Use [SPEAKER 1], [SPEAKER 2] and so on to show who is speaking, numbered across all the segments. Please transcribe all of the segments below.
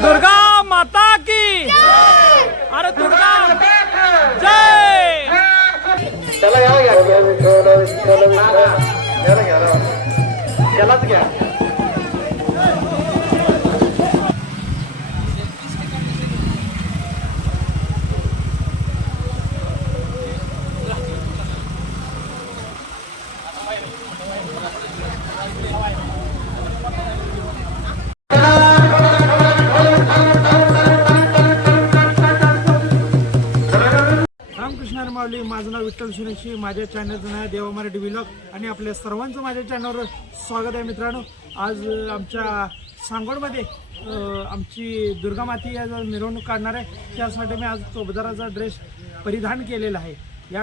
[SPEAKER 1] दुर्गा माता माझं नाव विठ्ठल सुरेशी माझ्या चॅनलचं नाव आहे देवा मराठी विलॉग आणि आपल्या सर्वांचं माझ्या चॅनलवर स्वागत आहे मित्रांनो. आज आमच्या सांगोडमध्ये आमची दुर्गा माती आज मिरवणूक काढणार आहे. त्यासाठी मी आज चोबदाराचा ड्रेस परिधान केलेला आहे. या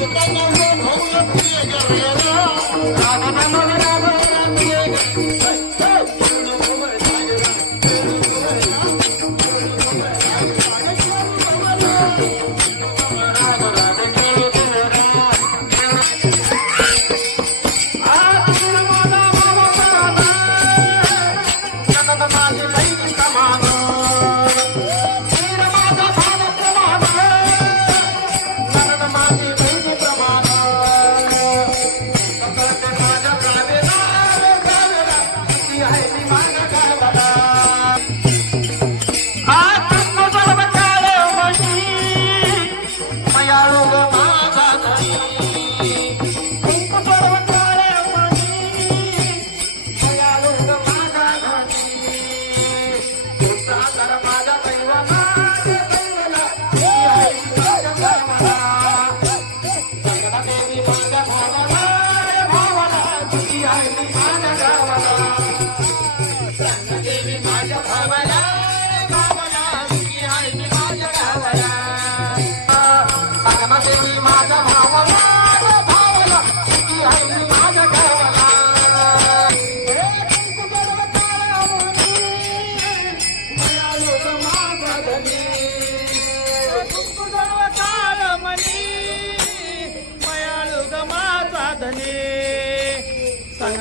[SPEAKER 1] Được. है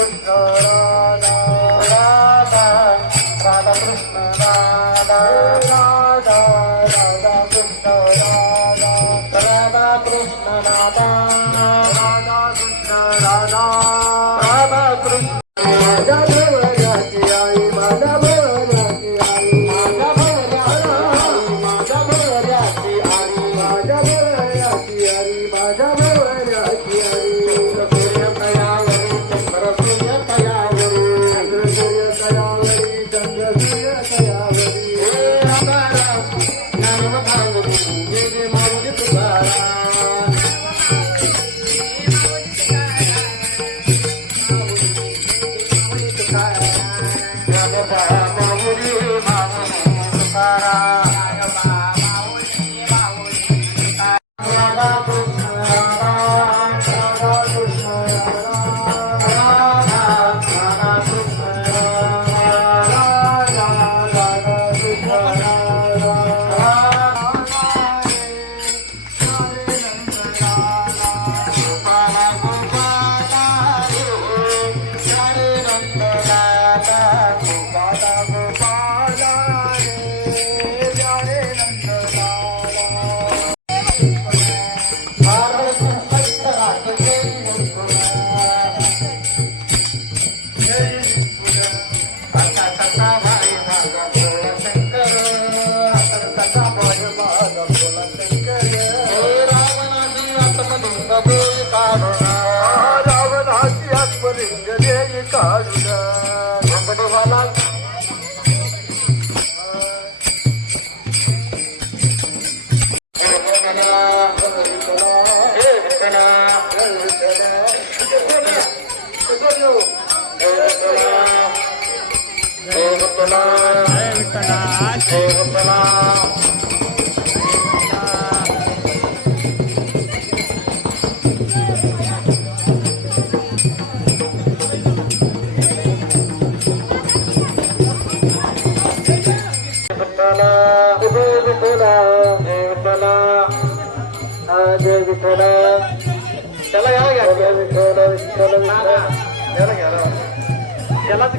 [SPEAKER 1] Uh, Bye.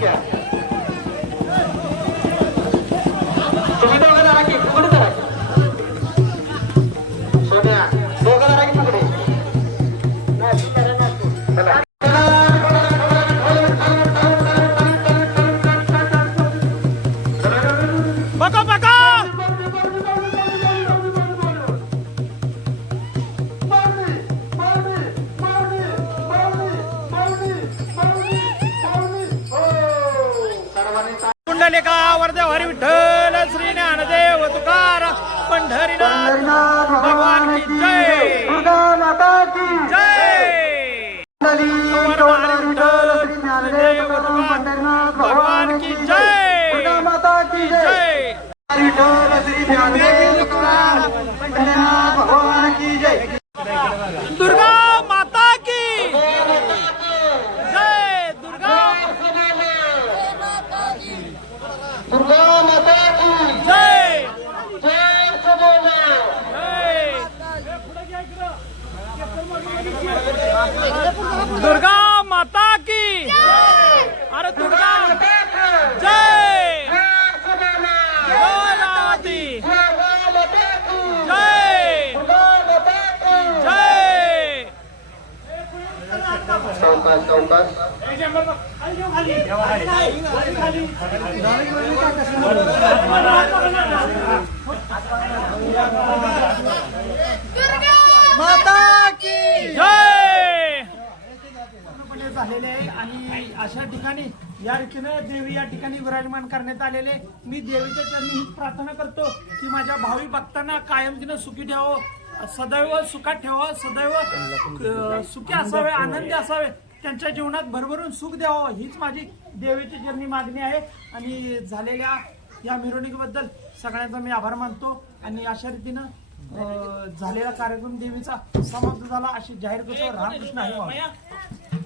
[SPEAKER 1] Yeah. पंढरीनाथ भगवान की जय! जय! हरी विठ्ठल श्री ज्ञानदेव तुकार भगवान की जय! जय! दुर्गा माता की जय दुर्गा
[SPEAKER 2] दुर्गा माता की
[SPEAKER 1] जय
[SPEAKER 2] जय सजोला
[SPEAKER 1] दुर्गा माता की अरे दुर्गा जय भगवती जय जय
[SPEAKER 2] चौकास चौकास
[SPEAKER 1] माता की जय पूर्णपणे झालेले आहे आणि अशा ठिकाणी या रीतीनं देवी या ठिकाणी विराजमान करण्यात आलेले मी देवीच्या चरणी हीच प्रार्थना करतो की माझ्या भावी भक्तांना कायम तिनं सुखी ठेवावं सदैव सुखात ठेवावं सदैव सुखी असावे आनंदी असावे. त्यांच्या जीवनात भरभरून सुख द्यावं हीच माझी देवीची जर्नी मागणी आहे. आणि झालेल्या या मिरवणुकीबद्दल सगळ्यांचा मी आभार मानतो. आणि अशा रीतीनं झालेला कार्यक्रम देवीचा समाप्त झाला अशी जाहीर करतो. रामकृष्ण आहे